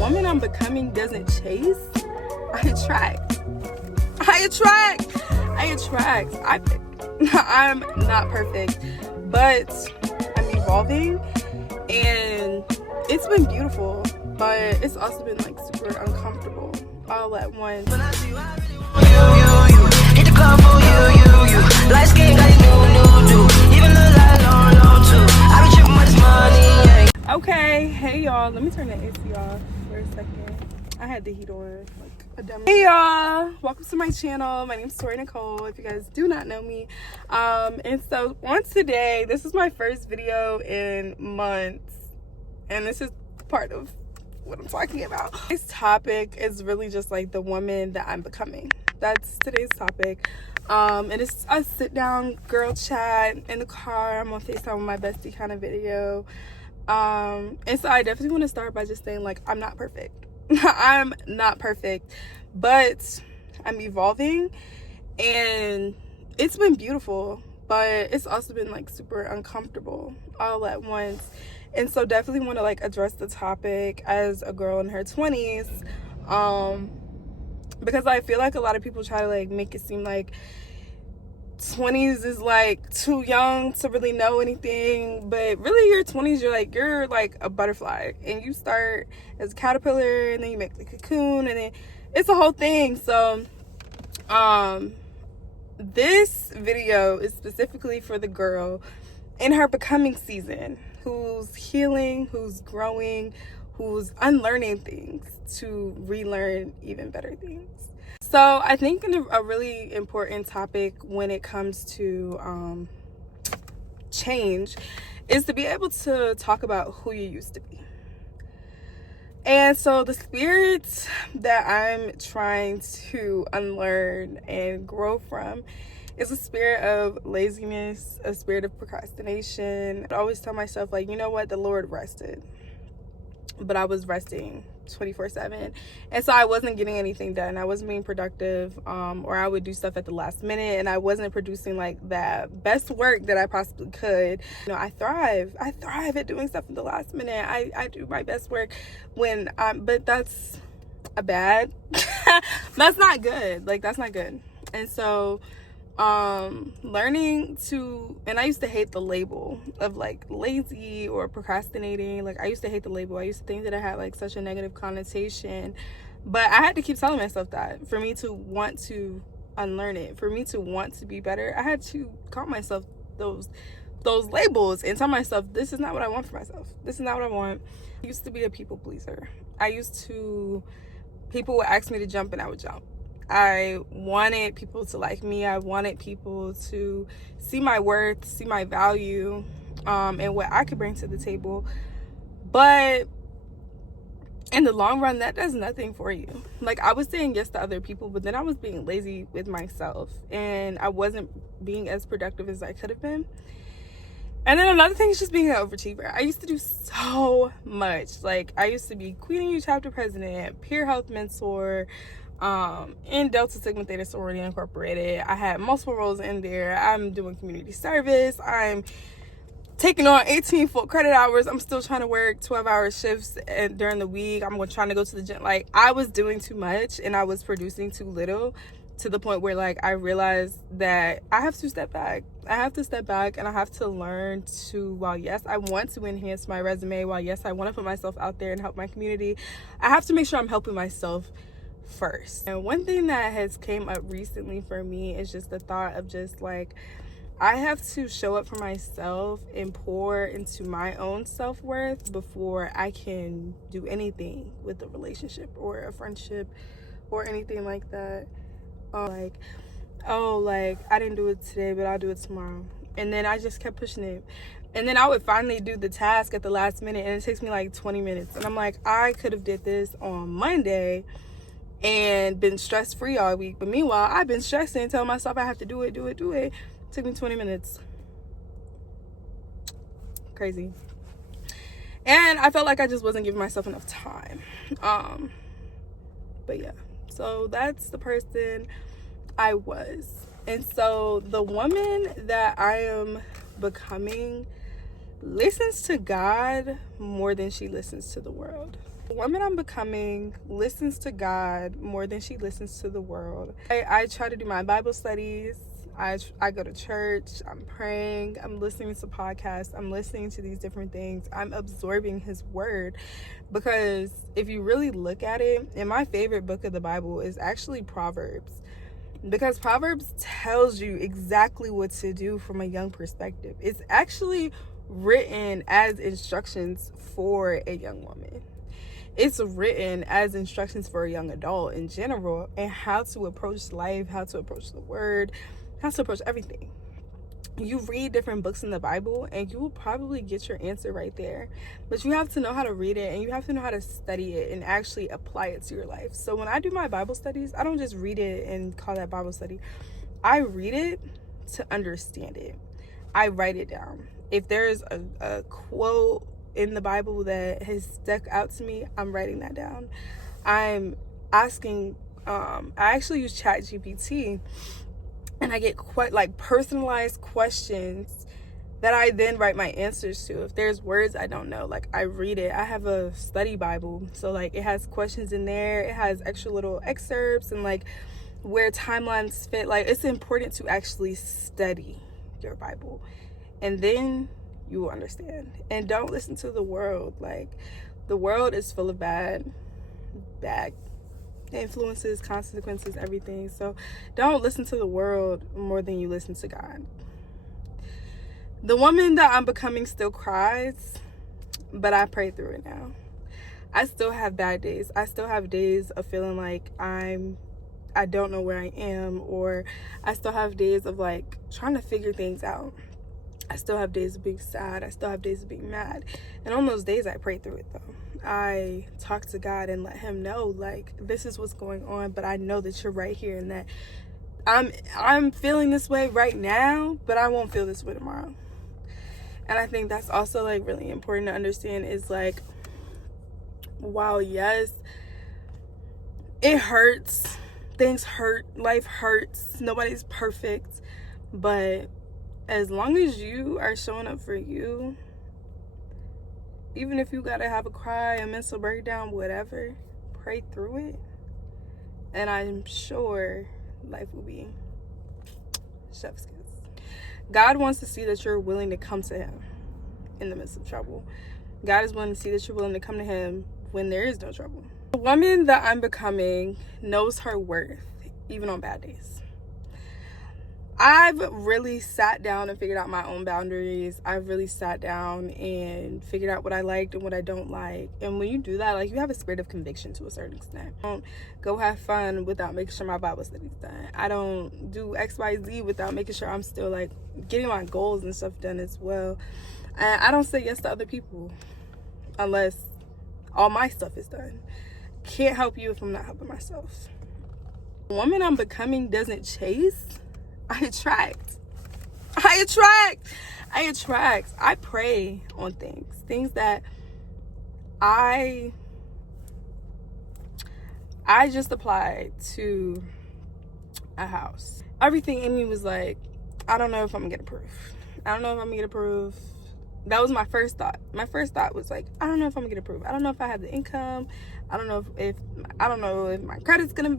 woman I'm becoming doesn't chase, I attract. I'm not perfect, but I'm evolving, and it's been beautiful, but it's also been like super uncomfortable all at once. When I see you, I really want you. Hit the club for you. Light skin got it new. Even look like long too. I be tripping with this money, yeah. Okay, hey y'all, let me turn the AC off for a second. I had the heat on like a dummy. Hey y'all, welcome to my channel. My name's Tori Nicole, if you guys do not know me. And so on today, this is my first video in months, and this is part of what I'm talking about. This topic is really just like the woman that I'm becoming. That's today's topic. And it's a sit down girl chat in the car. I'm on FaceTime with my bestie kind of video. And so I definitely want to start by just saying, like, I'm not perfect. I'm not perfect, but I'm evolving, and it's been beautiful, but it's also been like super uncomfortable all at once. And so definitely want to like address the topic as a girl in her 20s, because I feel like a lot of people try to like make it seem like 20s is like too young to really know anything, but really your 20s, you're like a butterfly, and you start as a caterpillar, and then you make the cocoon, and then it's a whole thing. So this video is specifically for the girl in her becoming season, who's healing, who's growing, who's unlearning things to relearn even better things. So I think a really important topic when it comes to change is to be able to talk about who you used to be. And so the spirit that I'm trying to unlearn and grow from is a spirit of laziness, a spirit of procrastination. I always tell myself, like, you know what, the Lord rested, but I was resting 24/7, and so I wasn't getting anything done. I wasn't being productive, or I would do stuff at the last minute, and I wasn't producing like that best work that I possibly could. You know, I thrive at doing stuff at the last minute. I do my best work when but that's a bad that's not good. Like, that's not good. And so learning to, and I used to hate the label of like lazy or procrastinating. Like, I used to hate the label. I used to think that it had like such a negative connotation, but I had to keep telling myself that for me to want to unlearn it, for me to want to be better, I had to call myself those labels and tell myself, this is not what I want for myself. This is not what I want. I used to be a people pleaser. People would ask me to jump, and I would jump. I wanted people to like me. I wanted people to see my worth, see my value, and what I could bring to the table. But in the long run, that does nothing for you. Like, I was saying yes to other people, but then I was being lazy with myself, and I wasn't being as productive as I could have been. And then another thing is just being an overachiever. I used to do so much. Like, I used to be Queen of You chapter president, peer health mentor, in Delta Sigma Theta Sorority Incorporated. I had multiple roles in there. I'm doing community service. I'm taking on 18 full credit hours. I'm still trying to work 12-hour shifts during the week. I'm trying to go to the gym. Like, I was doing too much, and I was producing too little, to the point where like I realized that I have to step back. I have to step back, and I have to learn to, while yes, I want to enhance my resume, while yes, I want to put myself out there and help my community, I have to make sure I'm helping myself first. And one thing that has came up recently for me is just the thought of just like, I have to show up for myself and pour into my own self-worth before I can do anything with a relationship or a friendship or anything like that. Like, I didn't do it today, but I'll do it tomorrow. And then I just kept pushing it. And then I would finally do the task at the last minute, and it takes me like 20 minutes. And I'm like, I could have did this on Monday and been stress-free all week. But meanwhile, I've been stressing, telling myself I have to do it. It took me 20 minutes. Crazy. And I felt like I just wasn't giving myself enough time. But yeah, so that's the person I was. And so the woman that I am becoming listens to God more than she listens to the world. The woman I'm becoming listens to God more than she listens to the world. I try to do my Bible studies. I go to church. I'm praying. I'm listening to podcasts. I'm listening to these different things. I'm absorbing his word, because if you really look at it, and my favorite book of the Bible is actually Proverbs, because Proverbs tells you exactly what to do from a young perspective. It's actually written as instructions for a young woman. It's written as instructions for a young adult in general, and how to approach life, how to approach the word, how to approach everything. You read different books in the Bible and you will probably get your answer right there, but you have to know how to read it, and you have to know how to study it and actually apply it to your life. So when I do my Bible studies, I don't just read it and call that Bible study. I read it to understand it. I write it down. If there's a quote in the Bible that has stuck out to me, I'm writing that down. I'm asking, I actually use ChatGPT, and I get quite like personalized questions that I then write my answers to. If there's words I don't know, like I read it. I have a study Bible, so like it has questions in there. It has extra little excerpts and like where timelines fit. Like, it's important to actually study your Bible, and then you will understand. And don't listen to the world. Like, the world is full of bad influences, consequences, everything. So don't listen to the world more than you listen to God. The woman that I'm becoming still cries, but I pray through it now. I still have bad days. I still have days of feeling like I don't know where I am, or I still have days of like trying to figure things out. I still have days of being sad. I still have days of being mad. And on those days, I pray through it though. I talk to God and let him know, like, this is what's going on, but I know that you're right here, and that I'm feeling this way right now, but I won't feel this way tomorrow. And I think that's also like really important to understand, is like, while yes, it hurts, things hurt, life hurts, nobody's perfect, but as long as you are showing up for you, even if you gotta have a cry, a mental breakdown, whatever, pray through it, and I'm sure life will be chef's kiss. God wants to see that you're willing to come to him in the midst of trouble. God is willing to see that you're willing to come to him when there is no trouble. The woman that I'm becoming knows her worth, even on bad days. I've really sat down and figured out my own boundaries. I've really sat down and figured out what I liked and what I don't like. And when you do that, like, you have a spirit of conviction to a certain extent. I don't go have fun without making sure my Bible study's done. I don't do XYZ without making sure I'm still like getting my goals and stuff done as well. And I don't say yes to other people unless all my stuff is done. Can't help you if I'm not helping myself. The woman I'm becoming doesn't chase. I attract. I pray on things that I just applied to a house. Everything in me was like, I don't know if I'm gonna get approved. That was my first thought. My first thought was like, I don't know if I'm gonna get approved. I don't know if I have the income. I don't know if my credit's gonna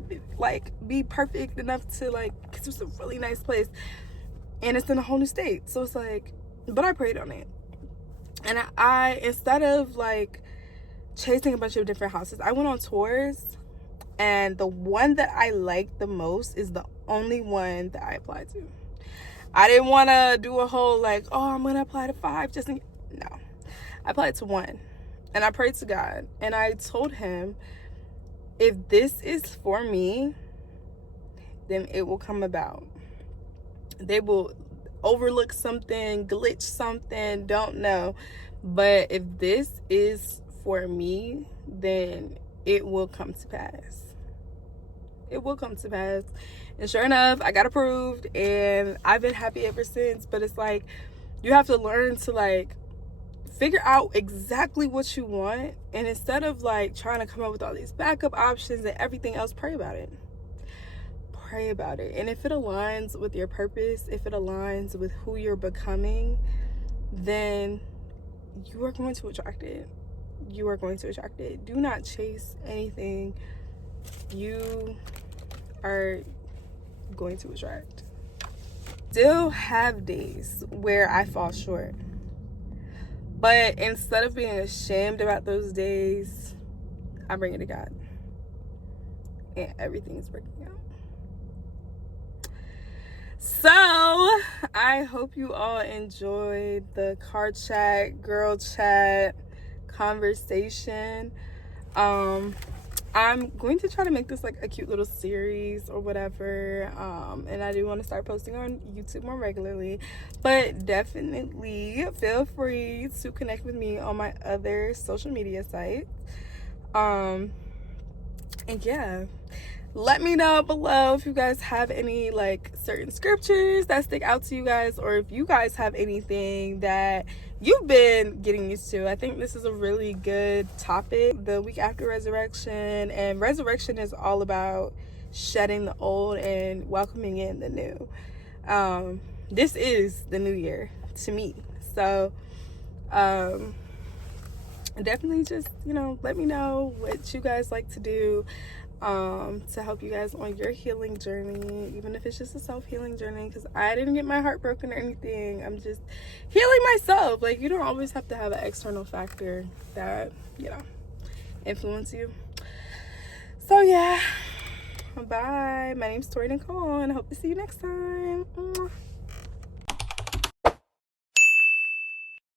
be perfect enough to like, because it's a really nice place and it's in a whole new state. So it's like, but I prayed on it, and I instead of like chasing a bunch of different houses, I went on tours, and the one that I liked the most is the only one that I applied to. I didn't want to do a whole like, oh, I'm gonna apply to 5 no. I applied to 1. And I prayed to God, and I told him, if this is for me, then it will come about. They will overlook something, glitch something, don't know. But if this is for me, then it will come to pass. It will come to pass. And sure enough, I got approved, and I've been happy ever since. But it's like, you have to learn to like figure out exactly what you want, and instead of like trying to come up with all these backup options and everything else, pray about it. And if it aligns with your purpose, if it aligns with who you're becoming, then you are going to attract it. you are going to attract it. Do not chase anything you are going to attract. Still have days where I fall short, but instead of being ashamed about those days, I bring it to God, and everything is working out. So I hope you all enjoyed the car chat, girl chat conversation. I'm going to try to make this like a cute little series or whatever, and I do want to start posting on YouTube more regularly, but definitely feel free to connect with me on my other social media sites. And yeah, let me know below if you guys have any like certain scriptures that stick out to you guys, or if you guys have anything that you've been getting used to. I think this is a really good topic, the week after resurrection, and resurrection is all about shedding the old and welcoming in the new. This is the new year to me, so definitely just, you know, let me know what you guys like to do to help you guys on your healing journey, even if it's just a self-healing journey, because I didn't get my heart broken or anything. I'm just healing myself. Like, you don't always have to have an external factor that, you know, influence you. So yeah, bye. My name's Tori Nicole, and I hope to see you next time. Mwah.